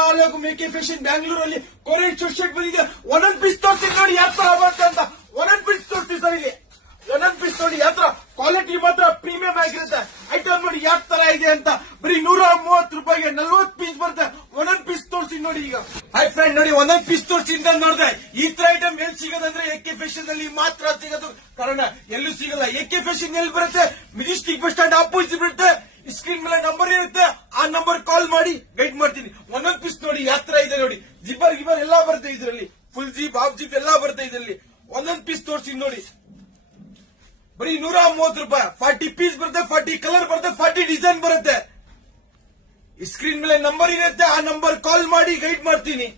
ಅಸ್ಸಲಾಮುಲೈಕುಂ A K fashion ಬ್ಯಾಂಗ್ಳೂರಲ್ಲಿ Korean shirt ಬಂದಿದೆ. ಒಂದೊಂದು ಪೀಸ್ ತೋರಿಸ್ತೀನಿ ನೋಡಿ ಯಾವ ತರ ಬರುತ್ತೆ ಅಂತ. ಒಂದೊಂದು ಪೀಸ್ ತೋರಿಸ್ತೀವಿ ಸರ್. ಇಲ್ಲಿ ಒಂದೊಂದು ಪೀಸ್ ನೋಡಿ ಯಾವ ತರ ಕ್ವಾಲಿಟಿ ಮಾತ್ರ ಪ್ರೀಮಿಯಂ ಆಗಿರುತ್ತೆ. ಐಟಮ್ ನೋಡಿ ಯಾವ ತರ ಇದೆ ಅಂತ. ಬರೀ 130 ರೂಪಾಯಿಗೆ 40 ಪೀಸ್ ಬರುತ್ತೆ. ಒಂದೊಂದು ಪೀಸ್ ತೋರಿಸ್ತೀನಿ ನೋಡಿ. ಈಗ ಹೈ ಫ್ರೆಂಡ್ ನೋಡಿ ಒಂದೊಂದು ಪೀಸ್ ತೋರಿಸ್ತೀನಿ ಅಂತ ನೋಡಿದೆ. ಈ ತರ ಐಟಮ್ ಎಲ್ಲಿ ಸಿಗೋದಂದ್ರೆ ಎಕೆ ಫ್ಯಾಷನ್ ಅಲ್ಲಿ ಮಾತ್ರ ಸಿಗೋದು. ಕಾರಣ ಎಲ್ಲೂ ಸಿಗಲ್ಲ. ಎಕೆ ಫ್ಯಾಷನ್ ಎಲ್ಲಿ ಬರುತ್ತೆ? ಮೆಜೆಸ್ಟಿಕ್ ಬಸ್ ಸ್ಟ್ಯಾಂಡ್ ಅಪೋಸಿಟ್ ಬರುತ್ತೆ. ಸ್ಕ್ರೀನ್ ಮೇಲೆ ನಂಬರ್ ಇರುತ್ತೆ. ಆ ನಂಬರ್ ಕಾಲ್ ಮಾಡಿ ಗೈಡ್ ಮಾಡ್ತೀನಿ. ಒಂದೊಂದು ಪೀಸ್ ನೋಡಿ ಯಾವ ತರ ಇದೆ ನೋಡಿ. ಜಿಬ್ಬರ್ ಗಿಬ್ಬರ್ ಎಲ್ಲಾ ಬರುತ್ತೆ ಇದರಲ್ಲಿ. ಫುಲ್ ಜಿಪ್ ಹಾಫ್ ಜಿಪ್ ಎಲ್ಲಾ ಬರುತ್ತೆ ಇದರಲ್ಲಿ. ಒಂದೊಂದು ಪೀಸ್ ತೋರಿಸ್ತೀನಿ ನೋಡಿ. ಬರೀ 130 ರೂಪಾಯಿ. 40 ಪೀಸ್ ಬರುತ್ತೆ, 40 ಕಲರ್ ಬರುತ್ತೆ, 40 ಡಿಸೈನ್ ಬರುತ್ತೆ. ಸ್ಕ್ರೀನ್ ಮೇಲೆ ನಂಬರ್ ಇರುತ್ತೆ. ಆ ನಂಬರ್ ಕಾಲ್ ಮಾಡಿ ಗೈಡ್ ಮಾಡ್ತೀನಿ.